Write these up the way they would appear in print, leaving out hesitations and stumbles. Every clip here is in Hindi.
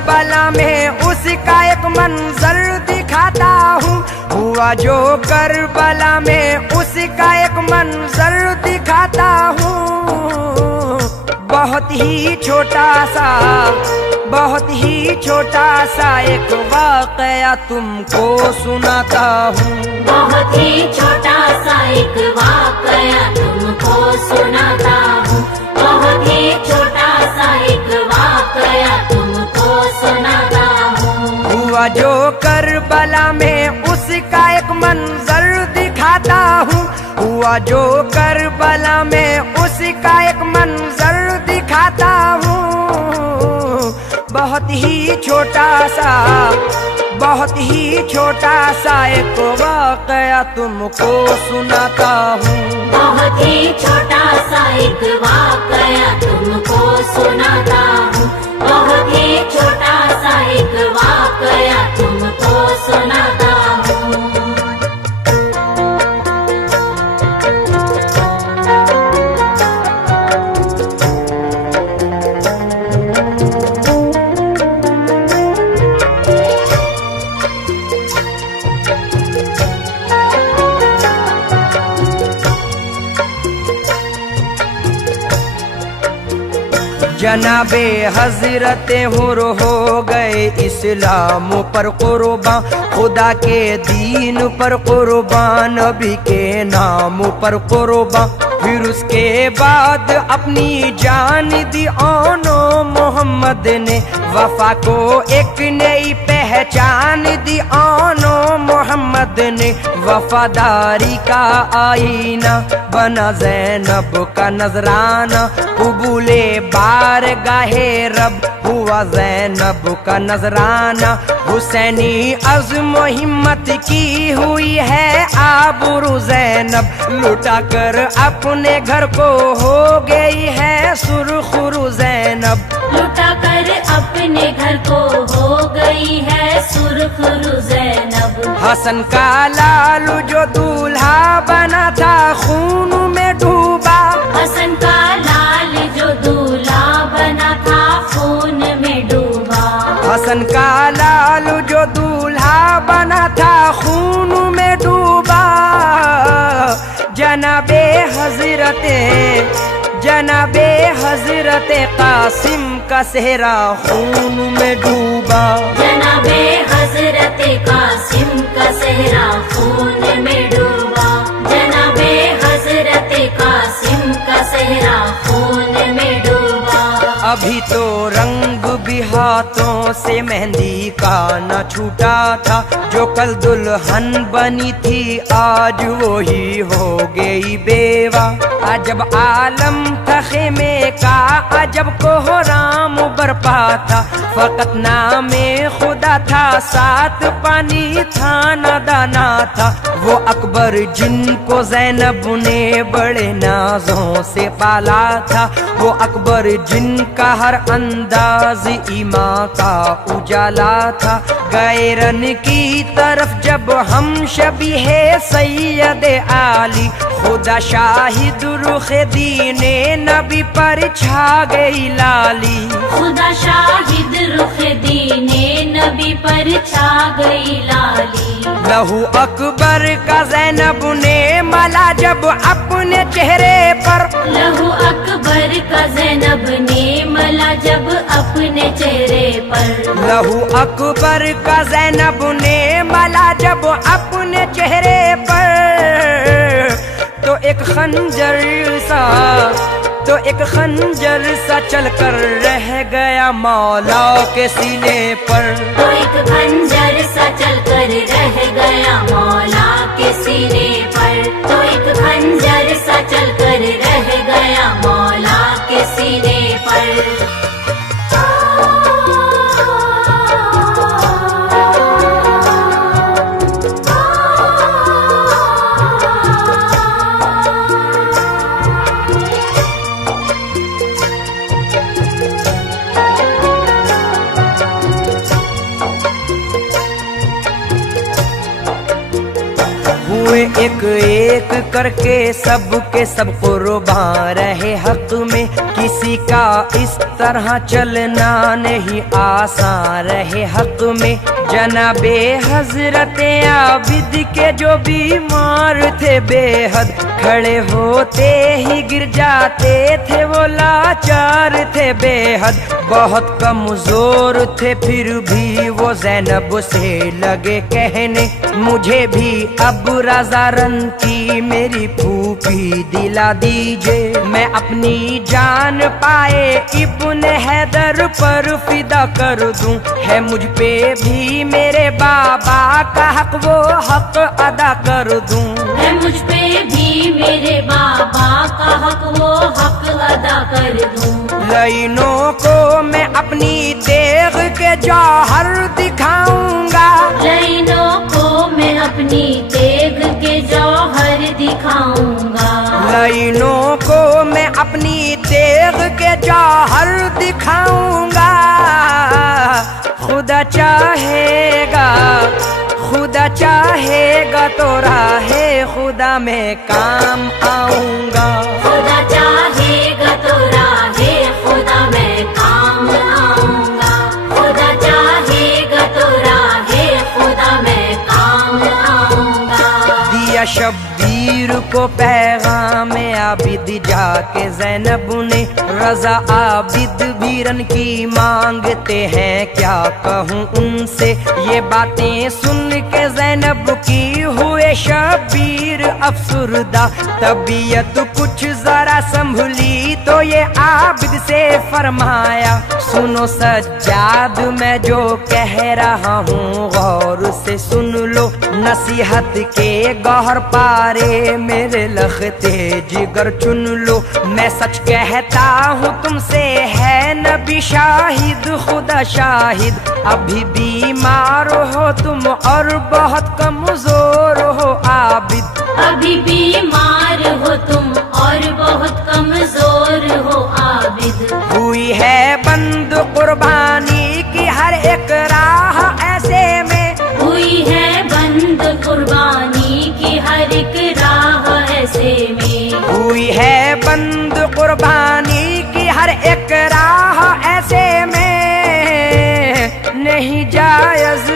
करबला में उसका एक मंजर दिखाता हूँ। हुआ जो करबला में उसका एक मंजर दिखाता हूँ। बहुत ही छोटा सा एक वाकया तुमको सुनाता हूँ। बहुत ही छोटा सा एक वाकया तुमको सुनाता हूँ। बहुत ही छोटा सा एक वाकया तुमको सुनाता हूँ। हुआ जो करबला में उसका एक मंजर दिखाता हूँ। हुआ जो करबला में उसका एक मंजर दिखाता हूँ। बहुत ही छोटा सा एक वाकया तुमको सुनाता हूँ। बहुत ही छोटा सा एक वाकया तुमको सुनाता हूँ। बहुत ही छोटा सा एक वाकया तुमको सुनाता हूँ। जनाबे हजरत हुर हो गए इस्लाम पर कुर्बान। खुदा के दीन पर कुर्बान, नबी के नाम पर कुर्बान। फिर उसके बाद अपनी जान दी ओनो मोहम्मद ने। वफा को एक नई पहचान दी ओनो मोहम्मद ने। वफादारी का आईना बना ज़ैनब का नजराना। कबूले बारगाहे रब हुआ ज़ैनब का नजराना। हुसैनी अज़्म हिम्मत की हुई है आबरू ज़ैनब। लुटा कर अपने घर को हो गई है सुरखरू ज़ैनब। लुटा कर अपने घर को हो गई है सुरखरू ज़ैनब। हसन का लालू जो दूल्हा बना था खून में डूबा। हसन का लाल जो दूल्हा बना था खून में डूबा। हसन का लालू जो दूल्हा बना था खून में डूबा। जनाबे हजरत कासिम का सेहरा खून में डूबा। जनाबे हजरत कासिम का सेहरा खून में डूबा। जनाबे हजरत कासिम का सेहरा खून में डूबा। अभी तो रंग भी हाथों से मेहंदी का न छूटा था। जो कल दुल्हन बनी थी आज वो ही हो गई बेवा। अजब आलम था खेमे का, अजब कोहराम बरपा था। फकत नामे खुदा था, साथ पानी था न दाना था। वो अकबर जिनको ज़ैनब ने बड़े नाजों से पाला था। वो अकबर जिनका हर अंदाज ईमा का उजाला था। गए रन की तरफ जब हम शबीहे सैयद आली। खुदा शाहिद रुखे दीने नबी पर छा गई लाली। खुदा शाहिद रुखे दीने नबी पर छा गई लाली। लहू अकबर का ज़ैनब ने मला जब अपने चेहरे पर। लहू अकबर का ज़ैनब ने मला जब अपने चेहरे पर। लहू अकबर का ज़ैनब ने मला जब अपने चेहरे पर। तो एक खंजर सा चलकर रह गया मौला के सीने पर। तो एक खंजर सा चलकर रह गया मौला के सीने पर। तो एक खंजर सा चलकर रह गया मौला के सीने पर। हुए एक एक करके सब के सब कुर्बान रहे हक में। किसी का इस तरह चलना नहीं आसान रहे हक में। जनाबे हजरत आबिद के जो बीमार थे बेहद, खड़े होते ही गिर जाते थे वो लाचार थे बेहद। बहुत कमजोर थे फिर भी वो ज़ैनब से लगे कहने, मुझे भी अब रज़ा रन की मेरी फूफी दिला दीजिए। मैं अपनी जान पाए इब्ने हैदर पर फिदा कर दूं, है मुझ पे भी मेरे बाबा का हक वो हक अदा कर दूं। है मुझ पे भी मेरे बाबा का हक वो हक अदा कर दूं। लाइनों को मैं अपनी तेग के जौहर दिखाऊंगा, लाइनों को मैं अपनी तेग के जौहर दिखाऊंगा। लाइनों को मैं अपनी तेग के जौहर दिखाऊंगा। खुदा चाहेगा, खुदा चाहेगा तो राहे खुदा में काम आऊंगा। खुदा चाहेगा तो राहे खुदा में काम आऊंगा। खुदा चाहेगा तो राहे खुदा में काम आऊंगा। दिया शब्बीर को पैगाम आबिद जाके ज़ैनब ने, रज़ा आबिद बीरन की मांगते हैं क्या कहूँ उनसे। ये बातें सुन के ज़ैनब की हुए शब्बीर अफसुरदा, तबीयत कुछ जरा संभली तो ये आबिद से फरमाया, सुनो सज्जाद मैं जो कह रहा हूँ गौर से सुन लो। नसीहत के गौहर पारे मेरे लखते जिगर चुन लो। मैं सच कहता हूँ तुमसे है नबी शाहिद, खुदा शाहिद। अभी बीमार हो तुम और बहुत कमजोर हो आबिद। अभी बीमार हो तुम और बहुत कमजोर हो आबिद। हुई है बंद कुर्बानी की हर एक राह ऐसे में, हुई है बंद कुर्बानी की हर एक राह ऐसे में। हुई है बंद कुर्बानी की हर एक राह ऐसे में। नहीं जायज,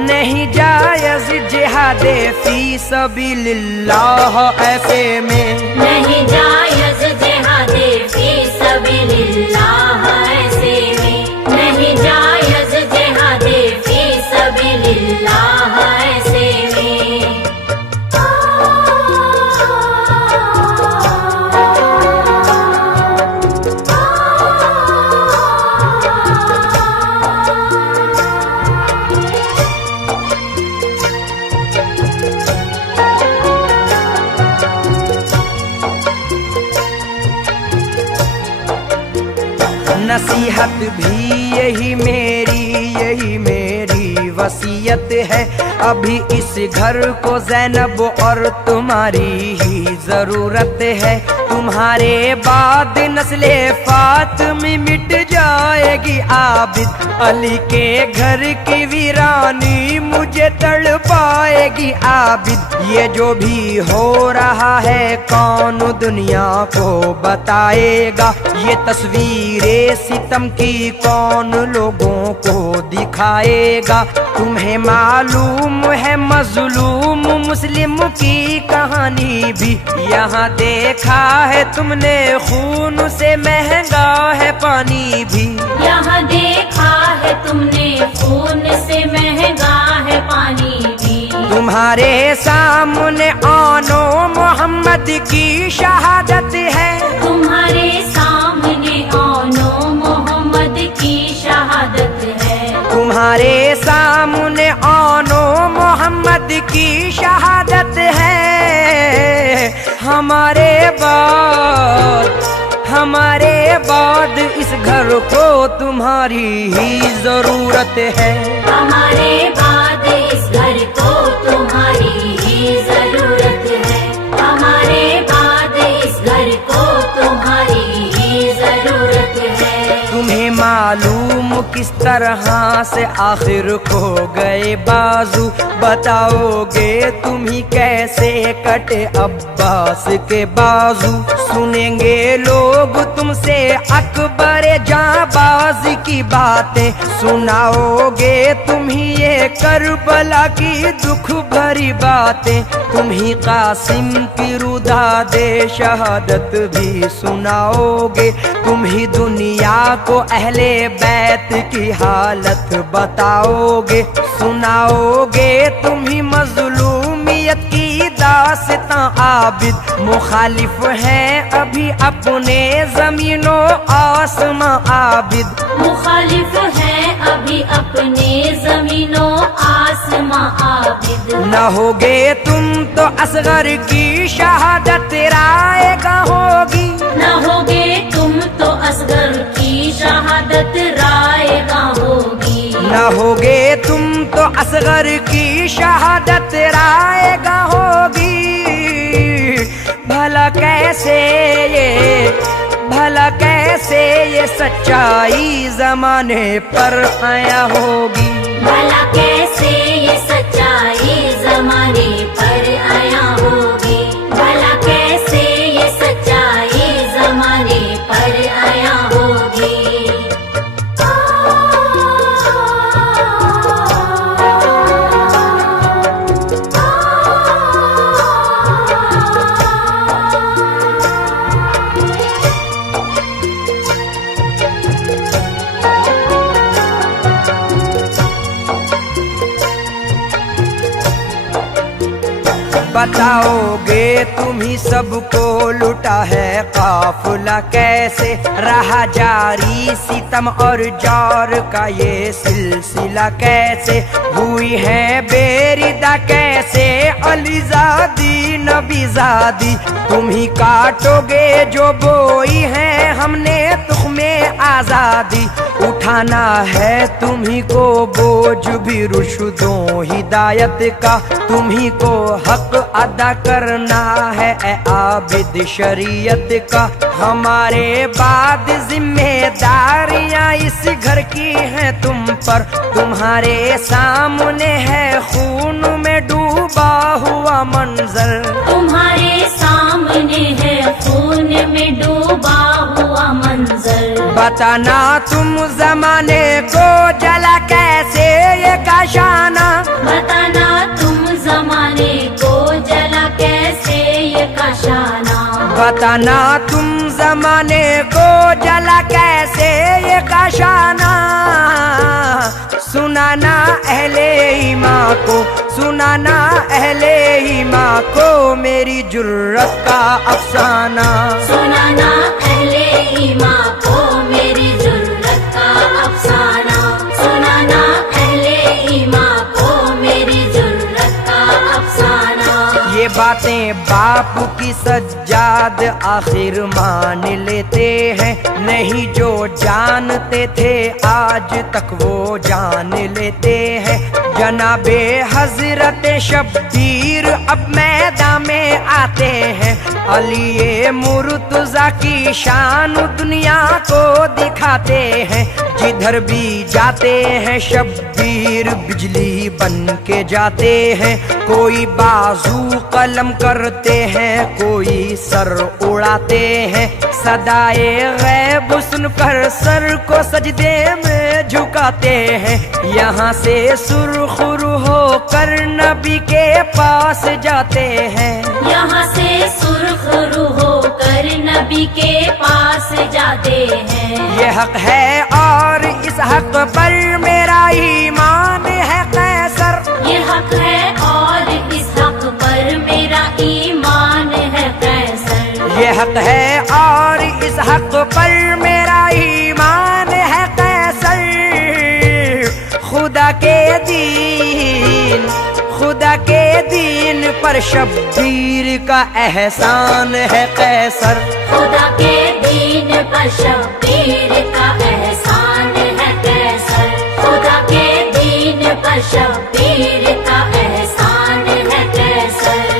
नहीं जायज जिहादे फी सबीलिल्लाह ऐसे में। नहीं जायज जिहादे फी सबीलिल्लाह ऐसे में। नहीं जायज जिहादे फी सबीलिल्लाह ऐसे में। नसीहत भी यही मेरी वसीयत है। अभी इस घर को ज़ैनब और तुम्हारी ही जरूरत है। तुम्हारे बाद नस्ले फातिमी मिट जाएगी आबिद। अली के घर की वीरानी मुझे तड़पाएगी आबिद। ये जो भी हो रहा है कौन दुनिया को बताएगा। ये तस्वीरें सितम की कौन लोगों को दिखाएगा। तुम्हें मालूम है मजलूम मुस्लिम की कहानी भी। यहाँ देखा है तुमने खून से महंगा है पानी भी। यहाँ देखा है तुमने खून से महंगा है पानी भी। तुम्हारे सामने आनो मोहम्मद की शहादत है। तुम्हारे सामने आनो मोहम्मद की शहादत है। तुम्हारे सामने आनो मोहम्मद की शहादत है। हमारे बाद इस घर को तुम्हारी ही जरूरत है। हमारे बाद इस घर को तुम्हारी ही जरूरत है। हमारे बाद इस घर को तुम्हारी ही जरूरत है। तुम्हें मालूम किस तरह से आखिर खो गए बाजू, बताओगे तुम ही कैसे कटे अब्बास के बाजू। सुनेंगे लोग तुमसे अकबर जाबाज की बातें, सुनाओगे तुम ही ये करबला की दुख भरी बातें। तुम ही कासिम की रुदा दे शहादत भी सुनाओगे, तुम ही दुनिया को अहले बैत की हालत बताओगे। सुनाओगे तुम ही मजलूमियत की दास्तां आबिद, मुखालिफ हैं अभी अपने जमीनों आसमां आबिद। मुखालिफ है अभी अपने जमीनों आसमां आबिद। न होगे तुम तो असगर की शहादत रायगा होगी, न होगे तुम तो असगर की शहादत रायगा होगी। न होगे तुम तो असगर की शहादत रायगा होगी। भला कैसे ये सच्चाई जमाने पर आया होगी। भला कैसे ये सच्चाई जमाने पर आया होगी। भला कैसे ये सच्चाई जमाने पर आया होगी। बताओगे तुम ही सबको लुटा है काफिला कैसे, रहा जारी सितम और जार का ये सिलसिला कैसे। हुई है बेरिदा कैसे अलीजादी नबीजादी, तुम ही काटोगे जो बोई है हमने तुख्मे आजादी। उठाना है तुम ही को बोझ भी रुशदों हिदायत का, तुम ही को हक अदा करना है ए आबिद शरीयत का। हमारे बाद जिम्मेदारियां इस घर की हैं तुम पर, तुम्हारे सामने है खून में डूबा हुआ मंजर। तुम्हारे सामने है खून में डूबा हुआ मंजर। बताना तुम जमाने को जला कैसे ये काशाना, बताना तुम जमाने को जला कैसे ये काशाना। बताना तुम जमाने को जला कैसे ये काशाना। सुनाना अहले ईमां को, सुनाना अहले ईमां को मेरी जुर्रत का अफसाना। सुनाना अहले ईमां को मेरी जुर्रत का अफसाना। सुनाना अहले ईमां को मेरी जुर्रत का अफसाना। ये बातें बाप की सज्जाद आखिर मान लेते हैं, नहीं जो जानते थे आज तक वो जान लेते हैं। जनाबे हजरत शब्बीर अब मैदान में आते हैं, अली मुर्तजा की शान दुनिया को दिखाते हैं। जिधर भी जाते हैं शब्बीर बिजली बन के जाते हैं, कोई बाजू कलम करते हैं कोई सर उड़ाते हैं। सदाए गैब सुनकर सर को सजदे में झुकाते हैं, यहाँ से सुरखुरु होकर नबी के पास जाते हैं। यहाँ से सुरखुरु होकर नबी के पास जाते हैं। ये हक है और इस हक पर मेरा ईमान है कैसर। ये हक है और इस हक पर मेरा ईमान है कैसर। ये हक है और इस हक पर मेरा ईमान है कैसर। खुदा के दीन पर शब्बीर का एहसान है कैसर। खुदा के दीन पर शब्बीर का एहसान है कैसर। खुदा के दीन पर शब्बीर का एहसान है कैसर।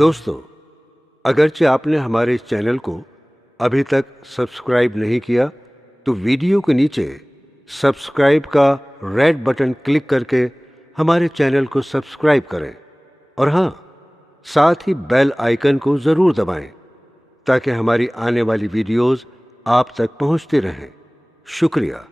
दोस्तों, अगरचे आपने हमारे इस चैनल को अभी तक सब्सक्राइब नहीं किया तो वीडियो के नीचे सब्सक्राइब का रेड बटन क्लिक करके हमारे चैनल को सब्सक्राइब करें और हाँ, साथ ही बेल आइकन को ज़रूर दबाएं ताकि हमारी आने वाली वीडियोस आप तक पहुंचती रहें। शुक्रिया।